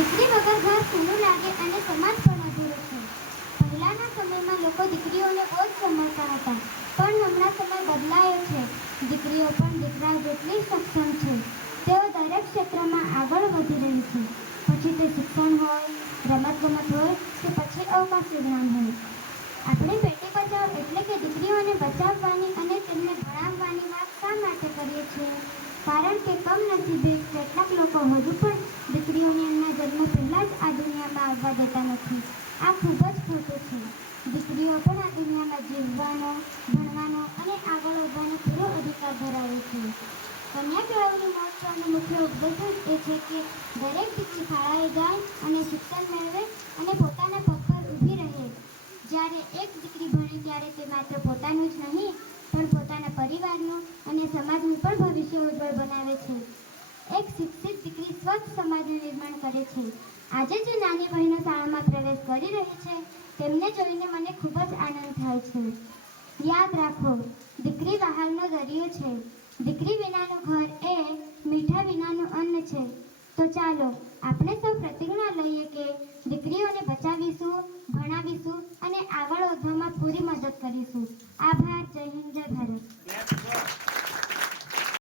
દીકરી વગર ઘર સૂનું લાગે અને સમાજ પણ અધૂરો છે. પહેલાના સમયમાં લોકો દીકરીઓને ઓછ સમજતા હતા, પણ હમણાં સમય બદલાયો છે. દીકરીઓ પણ દીકરા જેટલી સક્ષમ છે. તેઓ દરેક ક્ષેત્રમાં આગળ વધી રહી છે. પછી તે શિક્ષણ હોય, રમતગમત હોય કે પછી અવકાશી જ્ઞાન હોય. આપણે બેટી બચાવ એટલે કે દીકરીઓને બચાવવાની અને તેમને ભણાવવાની વાત શા માટે કરીએ છીએ? કારણ કે કમનસીબે કેટલાક લોકો હજુ પણ દીકરીઓને એમના જન્મ પહેલા જ આ દુનિયામાં આવવા દેતા નથી. આ ખૂબ જ ખોટું છે. દીકરીઓ પણ આ દુનિયામાં જીવવાનો, ભણવાનો અને આગળ વધવાનો પૂરો અધિકાર ધરાવે છે. કન્યા કેળવણી મહોત્સવનો મુખ્ય ઉદ્દેશ એ છે કે દરેક દીકરી શાળાએ જાય અને શિક્ષણ મેળવે અને પોતાના પગ પર ઊભી રહે. જ્યારે એક દીકરી ભણે ત્યારે તે માત્ર પોતાનું જ નહીં, પણ પોતાના પરિવારનું અને સમાજનું પણ ભવિષ્ય ઉજ્જવળ બનાવે છે. એક શિક્ષિત દીકરી સ્વચ્છ સમાજનું નિર્માણ કરે છે. આજે જે નાની બહેનો શાળામાં પ્રવેશ કરી રહી છે, તેમને જોઈને મને ખૂબ જ આનંદ થાય છે. યાદ રાખો, દીકરી બહારનો દરિયો છે. દીકરી વિનાનું ઘર એ મીઠા વિનાનું અન્ન છે. તો ચાલો આપણે સૌ પ્રતિજ્ઞા લઈએ કે દીકરીઓને બચાવીશું, ભણાવીશું